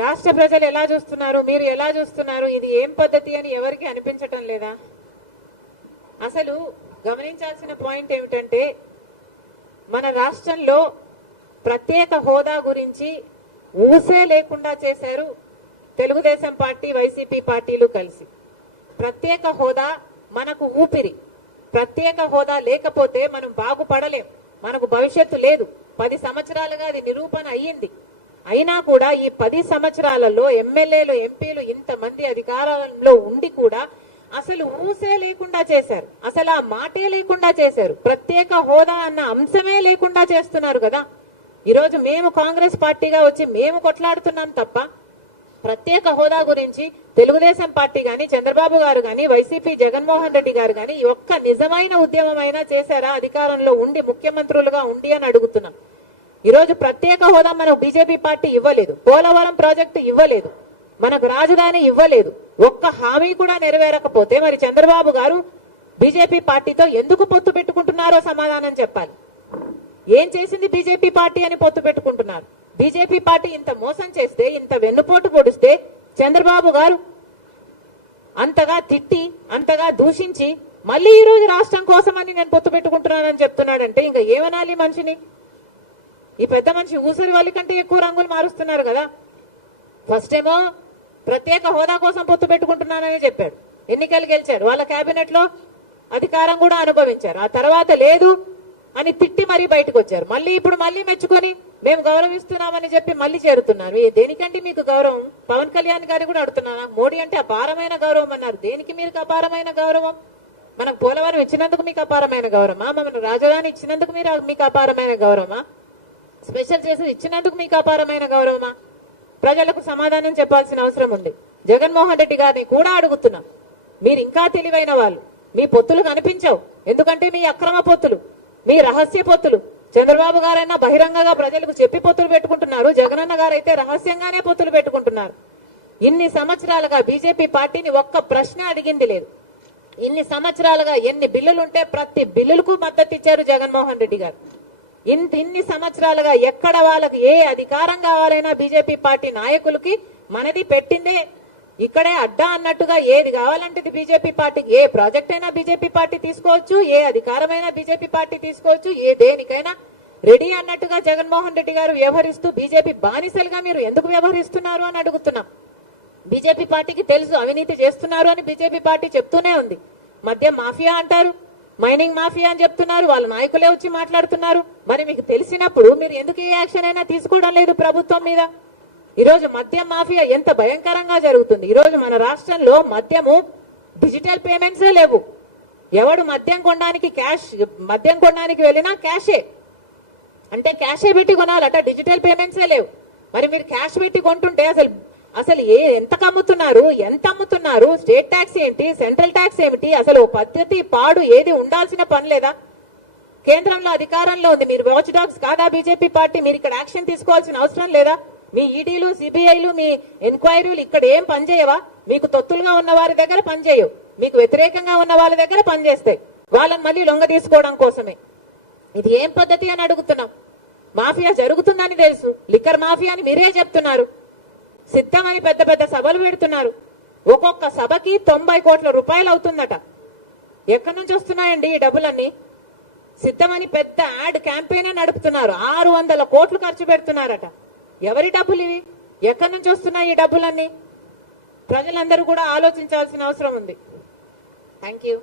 రాష్ట్ర ప్రజలు ఎలా చూస్తున్నారు, మీరు ఎలా చూస్తున్నారు, ఇది ఏం పద్ధతి అని ఎవరికి అనిపించటం లేదా? అసలు గమనించాల్సిన పాయింట్ ఏమిటంటే, మన రాష్ట్రంలో ప్రత్యేక హోదా గురించి ఊసే లేకుండా చేశారు తెలుగుదేశం పార్టీ, వైసీపీ పార్టీలు కలిసి. ప్రత్యేక హోదా మనకు ఊపిరి. ప్రత్యేక హోదా లేకపోతే మనం బాగుపడలేం, మనకు భవిష్యత్తు లేదు. 10 సంవత్సరాలుగా అది నిరూపణ అయ్యింది. అయినా కూడా ఈ 10 సంవత్సరాలలో ఎమ్మెల్యేలు, ఎంపీలు ఇంతమంది అధికారంలో ఉండి కూడా అసలు ఊసే లేకుండా చేశారు. అసలు ఆ మాటే లేకుండా చేశారు. ప్రత్యేక హోదా అన్న అంశమే లేకుండా చేస్తున్నారు కదా. ఈరోజు మేము కాంగ్రెస్ పార్టీగా వచ్చి మేము కొట్లాడుతున్నాం తప్ప ప్రత్యేక హోదా గురించి తెలుగుదేశం పార్టీ గాని, చంద్రబాబు గారు గాని, వైసీపీ జగన్మోహన్ రెడ్డి గారు గాని ఒక్క నిజమైన ఉద్యమమైనా చేశారా అధికారంలో ఉండి, ముఖ్యమంత్రులుగా ఉండి అని అడుగుతున్నాం. ఈరోజు ప్రత్యేక హోదా మనకు బీజేపీ పార్టీ ఇవ్వలేదు, పోలవరం ప్రాజెక్టు ఇవ్వలేదు, మనకు రాజధాని ఇవ్వలేదు. ఒక్క హామీ కూడా నెరవేరకపోతే మరి చంద్రబాబు గారు బీజేపీ పార్టీతో ఎందుకు పొత్తు పెట్టుకుంటున్నారో సమాధానం చెప్పాలి. ఏం చేసింది బీజేపీ పార్టీ అని పొత్తు పెట్టుకుంటున్నారు? బీజేపీ పార్టీ ఇంత మోసం చేస్తే, ఇంత వెన్నుపోటు పొడిస్తే చంద్రబాబు గారు అంతగా తిట్టి, అంతగా దూషించి మళ్ళీ ఈ రోజు రాష్ట్రం కోసమని నేను పొత్తు పెట్టుకుంటున్నానని చెప్తున్నాడంటే ఇంకా ఏమనాలి మనిషిని? ఈ పెద్ద మనిషి ఊసరి వాళ్ళ కంటే ఎక్కువ రంగులు మారుస్తున్నారు కదా. ఫస్ట్ ఏమో ప్రత్యేక హోదా కోసం పొత్తు పెట్టుకుంటున్నానని చెప్పాడు, ఎన్నికలు గెలిచారు, వాళ్ళ కేబినెట్ లో అధికారం కూడా అనుభవించారు. ఆ తర్వాత లేదు అని తిట్టి మరీ బయటకు వచ్చారు. మళ్ళీ ఇప్పుడు మళ్ళీ మెచ్చుకొని మేము గౌరవిస్తున్నామని చెప్పి మళ్ళీ చేరుతున్నారు. దేనికంటే మీకు గౌరవం? పవన్ కళ్యాణ్ గారు కూడా అడుగుతున్నానా? మోడీ అంటే అపారమైన గౌరవం అన్నారు. దేనికి మీకు అపారమైన గౌరవం? మనకు పోలవరం ఇచ్చినందుకు మీకు అపారమైన గౌరవమా? మన రాజధాని ఇచ్చినందుకు మీకు అపారమైన గౌరవమా? స్పెషల్ చేసి ఇచ్చినందుకు మీకు అపారమైన గౌరవమా? ప్రజలకు సమాధానం చెప్పాల్సిన అవసరం ఉంది. జగన్మోహన్ రెడ్డి గారిని కూడా అడుగుతున్నాం, మీరు ఇంకా తెలివైన వాళ్ళు, మీ పొత్తులు కనిపించవు. ఎందుకంటే మీ అక్రమ పొత్తులు, మీ రహస్య పొత్తులు. చంద్రబాబు గారైనా బహిరంగంగా ప్రజలకు చెప్పి పొత్తులు పెట్టుకుంటున్నారు, జగనన్న గారైతే రహస్యంగానే పొత్తులు పెట్టుకుంటున్నారు. ఇన్ని సంవత్సరాలుగా బీజేపీ పార్టీని ఒక్క ప్రశ్న అడిగింది లేదు. ఇన్ని సంవత్సరాలుగా ఎన్ని బిల్లులుంటే ప్రతి బిల్లులకు మద్దతు ఇచ్చారు జగన్మోహన్ రెడ్డి గారు. ఇన్ని సంవత్సరాలుగా ఎక్కడ వాళ్ళకి ఏ అధికారం కావాలైనా బీజేపీ పార్టీ నాయకులకి మనది పెట్టిందే, ఇక్కడే అడ్డా అన్నట్టుగా ఏది కావాలంటే బీజేపీ పార్టీకి, ఏ ప్రాజెక్ట్ అయినా బీజేపీ పార్టీ తీసుకోవచ్చు, ఏ అధికారమైనా బీజేపీ పార్టీ తీసుకోవచ్చు, ఏ దేనికైనా రెడీ అన్నట్టుగా జగన్మోహన్ రెడ్డి గారు వ్యవహరిస్తూ బీజేపీ బానిసలుగా మీరు ఎందుకు వ్యవహరిస్తున్నారు అని అడుగుతున్నాం. బీజేపీ పార్టీకి తెలుసు అవినీతి చేస్తున్నారు అని బీజేపీ పార్టీ చెప్తూనే ఉంది. మద్యం మాఫియా అంటారు, మైనింగ్ మాఫియా అని చెప్తున్నారు, వాళ్ళ నాయకులే వచ్చి మాట్లాడుతున్నారు. మరి మీకు తెలిసినప్పుడు మీరు ఎందుకు ఏ యాక్షన్ అయినా తీసుకోవడం లేదు ప్రభుత్వం మీద? ఈరోజు మద్యం మాఫియా ఎంత భయంకరంగా జరుగుతుంది. ఈరోజు మన రాష్ట్రంలో మద్యము డిజిటల్ పేమెంట్సే లేవు. ఎవడు మద్యం కొనడానికి వెళ్ళినా క్యాషే, అంటే క్యాషే పెట్టి కొనాలట, డిజిటల్ పేమెంట్సే లేవు. మరి మీరు క్యాష్ పెట్టి కొంటుంటే అసలు ఎంత అమ్ముతున్నారు? స్టేట్ ట్యాక్స్ ఏంటి, సెంట్రల్ ట్యాక్స్ ఏమిటి? అసలు పద్ధతి పాడు ఏది ఉండాల్సిన పని లేదా? కేంద్రంలో అధికారంలో ఉంది, మీరు వాచ్ డాగ్స్ కాదా బీజేపీ పార్టీ? మీరు ఇక్కడ యాక్షన్ తీసుకోవాల్సిన అవసరం లేదా? మీ ఈడీలు, సిబిఐలు, మీ ఎంక్వైరీలు ఇక్కడ ఏం పనిచేయవా? మీకు తొత్తులుగా ఉన్న వారి దగ్గర పనిచేయవు, మీకు వ్యతిరేకంగా ఉన్న వాళ్ళ దగ్గర పనిచేస్తాయి, వాళ్ళని మళ్ళీ లొంగ తీసుకోవడం కోసమే. ఇది ఏం పద్ధతి అని అడుగుతున్నాం. మాఫియా జరుగుతుందని తెలుసు, లిక్కర్ మాఫియా అని మీరే చెప్తున్నారు. సిద్ధమని పెద్ద పెద్ద సభలు పెడుతున్నారు. ఒక్కొక్క సభకి 90 కోట్ల రూపాయలు అవుతుందట. ఎక్కడి నుంచి వస్తున్నాయండి ఈ డబ్బులన్నీ? సిద్ధమని పెద్ద యాడ్ క్యాంపెయిన్ నడుపుతున్నారు, 600 కోట్లు ఖర్చు పెడుతున్నారట. ఎవరి డబ్బులు ఇవి? ఎక్కడి నుంచి వస్తున్నాయి ఈ డబ్బులన్నీ? ప్రజలందరూ కూడా ఆలోచించాల్సిన అవసరం ఉంది. Thank you.